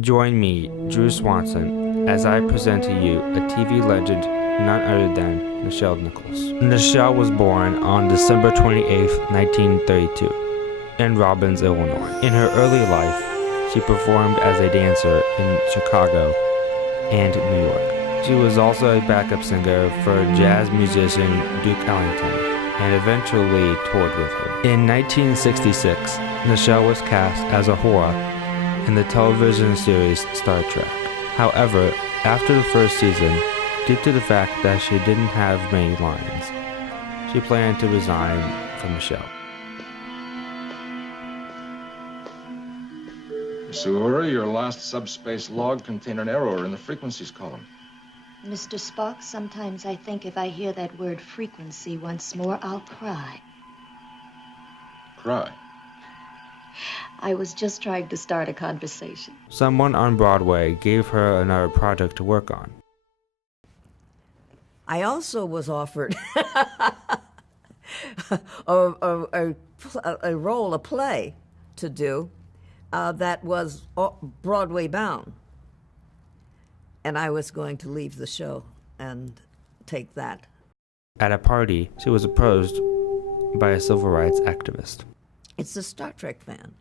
Join me, Drew Swanson, as I present to you a TV legend none other than Nichelle Nichols. Nichelle was born on December 28, 1932, in Robbins, Illinois. In her early life, she performed as a dancer in Chicago and New York. She was also a backup singer for jazz musician Duke Ellington, and eventually toured with him. In 1966, Nichelle was cast as Uhura in the television series Star Trek. However, after the first season, due to the fact that she didn't have many lines, she planned to resign from the show. Miss Uhura, your last subspace log contained an error in the frequencies column. Mr. Spock, sometimes I think if I hear that word frequency once more, I'll cry. Cry? I was just trying to start a conversation. Someone on Broadway gave her another project to work on. I also was offered a role, a play to do that was Broadway bound. And I was going to leave the show and take that. At a party, she was approached by a civil rights activist. It's a Star Trek fan.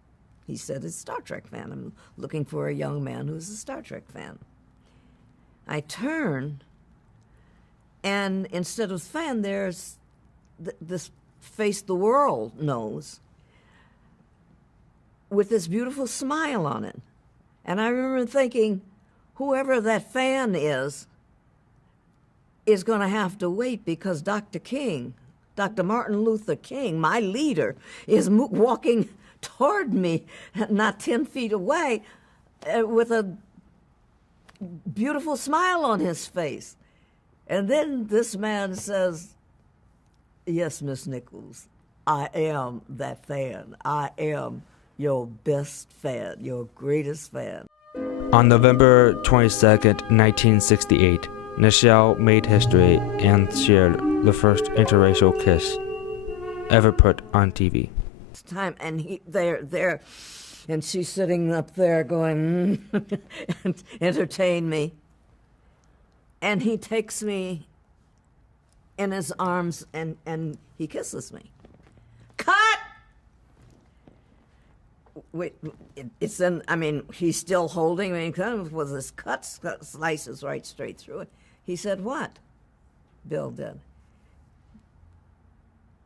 He said, it's a Star Trek fan. I'm looking for a young man who's a Star Trek fan. I turn, and instead of fan, there's this face the world knows with this beautiful smile on it. And I remember thinking, whoever that fan is going to have to wait, because Dr. Martin Luther King, my leader, is walking toward me, not 10 feet away, with a beautiful smile on his face. And then this man says, yes, Miss Nichols, I am that fan. I am your best fan, your greatest fan. On November 22nd, 1968, Nichelle made history and shared the first interracial kiss ever put on TV. It's time, and they're there, and she's sitting up there going, and entertain me. And he takes me in his arms, and he kisses me. Cut! Wait, it's in, I mean, he's still holding me, kind of with his cut slices right straight through it. He said, what? Bill did.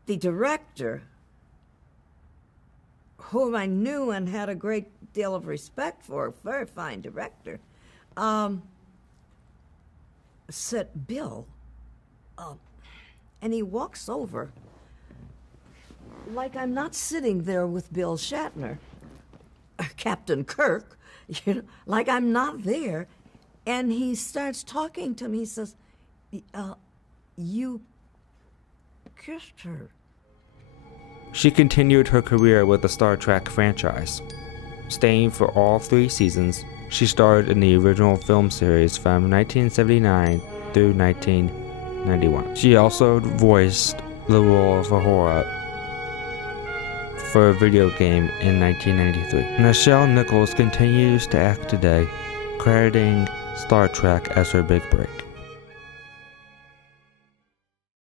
The director, whom I knew and had a great deal of respect for, a very fine director, said, Bill, and he walks over like I'm not sitting there with Bill Shatner, Captain Kirk, like I'm not there. And he starts talking to me. He says, you kissed her. She continued her career with the Star Trek franchise. Staying for all 3 seasons, she starred in the original film series from 1979 through 1991. She also voiced the role of Uhura for a video game in 1993. Nichelle Nichols continues to act today, crediting Star Trek as her big break.